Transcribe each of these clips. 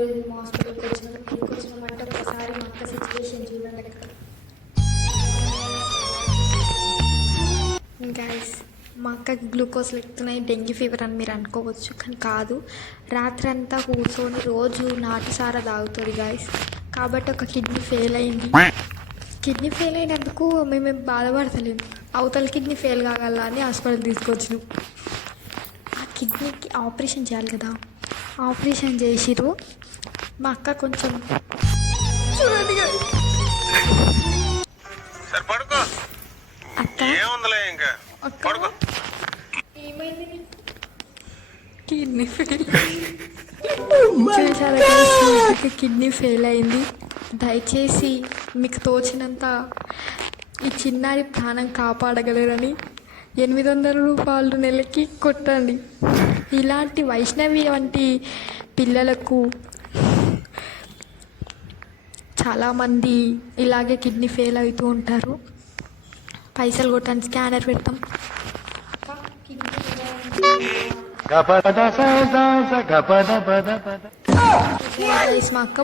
ఈరోజు మా హాస్పిటల్కి వచ్చినామంటే ఒకసారి మా అక్క సిచ్యువేషన్ చూడండి అక్కడ. గైస్, మా అక్కకి గ్లూకోజ్ ఎక్కుతున్నాయి, డెంగ్యూ ఫీవర్ అని మీరు అనుకోవచ్చు, కానీ కాదు. రాత్రంతా కూర్చొని రోజు నాటుసారా తాగుతుంది గైస్. కాబట్టి ఒక కిడ్నీ ఫెయిల్ అయింది. కిడ్నీ ఫెయిల్ అయినందుకు మేము బాధపడతలేము, అవతల కిడ్నీ ఫెయిల్ కాగల అని హాస్పిటల్ తీసుకొచ్చినాం. ఆ కిడ్నీకి ఆపరేషన్ చేయాలి కదా, ఆపరేషన్ చేసిరు. మా అక్క కొంచెం చూడండి అక్క, ఏమైంది? కిడ్నీ ఫెయిల్ చూసారా? కిడ్నీ ఫెయిల్ అయింది. దయచేసి మీకు తోచినంత ఈ చిన్నారి ప్రాణం కాపాడగలరని 800 రూపాయలు నెలకి కొట్టండి. ఇలాంటి వైష్ణవి వంటి పిల్లలకు చాలామంది ఇలాగే కిడ్నీ ఫెయిల్ అవుతూ ఉంటారు. పైసలు కొట్టండి, స్కానర్ పెడతాం. మా అక్క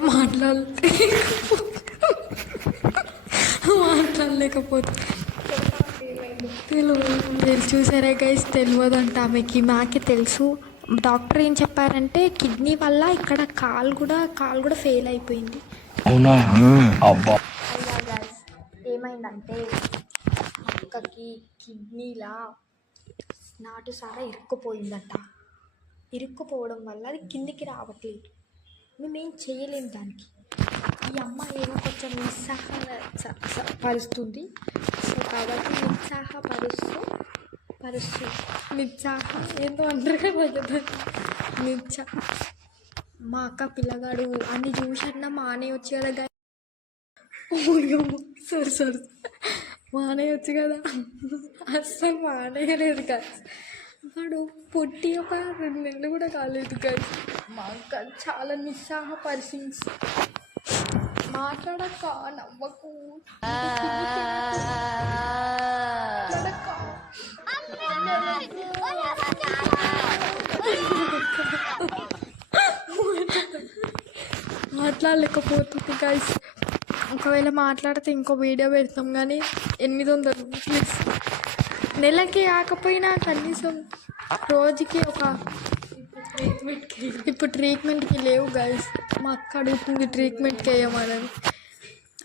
మాట్లాడలేకపోతే చూసారా గైస్, తెలియదంట ఆమెకి. మాకే తెలుసు. డాక్టర్ ఏం చెప్పారంటే కిడ్నీ వల్ల ఇక్కడ కాలు కూడా ఫెయిల్ అయిపోయింది. అవునా? గైస్, ఏమైందంటే అక్కకి కిడ్నీలా నాటుసారా ఇరుక్కుపోయిందట. ఇరుక్కుపోవడం వల్ల అది కిందికి రావట్లేదు. మేమేం చేయలేము దానికి. ఈ అమ్మ ఏమో కొంచెం పరుస్తుంది. సో కాబట్టి ఏందో అంటారు కదా, మా అక్క పిల్లగాడు అన్ని చూసన్నా మానేయొచ్చు కదా. సరే మానేయొచ్చు కదా, అస్సలు మానేయలేదు కదా. వాడు పుట్టి ఒక 2 నెలలు కూడా కాలేదు కదా. మా అక్క చాలా నిస్సాహపరిచింది. మాట్లాడక, నవ్వకు, మాట్లాడలేకపోతుంది గైస్. ఒకవేళ మాట్లాడితే ఇంకో వీడియో పెడతాం, కానీ 800 రూపీస్ నెలకి కాకపోయినా కనీసం రోజుకి ఒక ఇప్పుడు ట్రీట్మెంట్కి లేవు గైస్. మా అక్క అడుగుతుంది ట్రీట్మెంట్కి వేయమని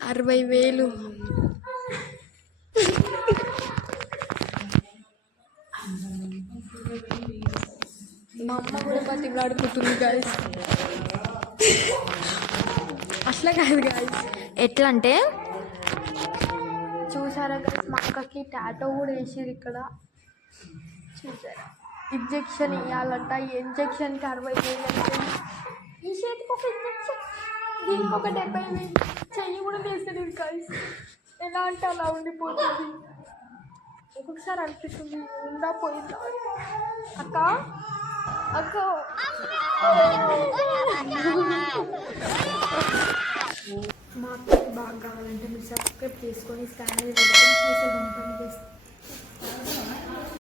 60,000. మా అమ్మ కూడా బతిమలాడుకుంటుంది గైస్. అట్లా కాదు గైస్, ఎట్లా అంటే చూసారా గైస్, మా అక్కకి టాటో కూడా వేసారు ఇక్కడ. చూసారా? ఇంజెక్షన్ ఇవ్వాలంట. ఈ ఇంజెక్షన్కి 60,000 అంటే, ఈ చేతికి ఒక ఇంజెక్షన్, దీనికి ఒక 70,000. చెయ్యి కూడా వేసేది గైస్. ఎలా అంటే అలా ఉండిపోతుంది. ఒక్కొక్కసారి అనిపిస్తుంది ఉందా పోయిందా. అక్క మా అక్కకి బాగా కావాలంటే మీరు సబ్స్క్రైబ్ చేసుకొని స్కానర్ పెట్టుకొని పైసలు పంపండి.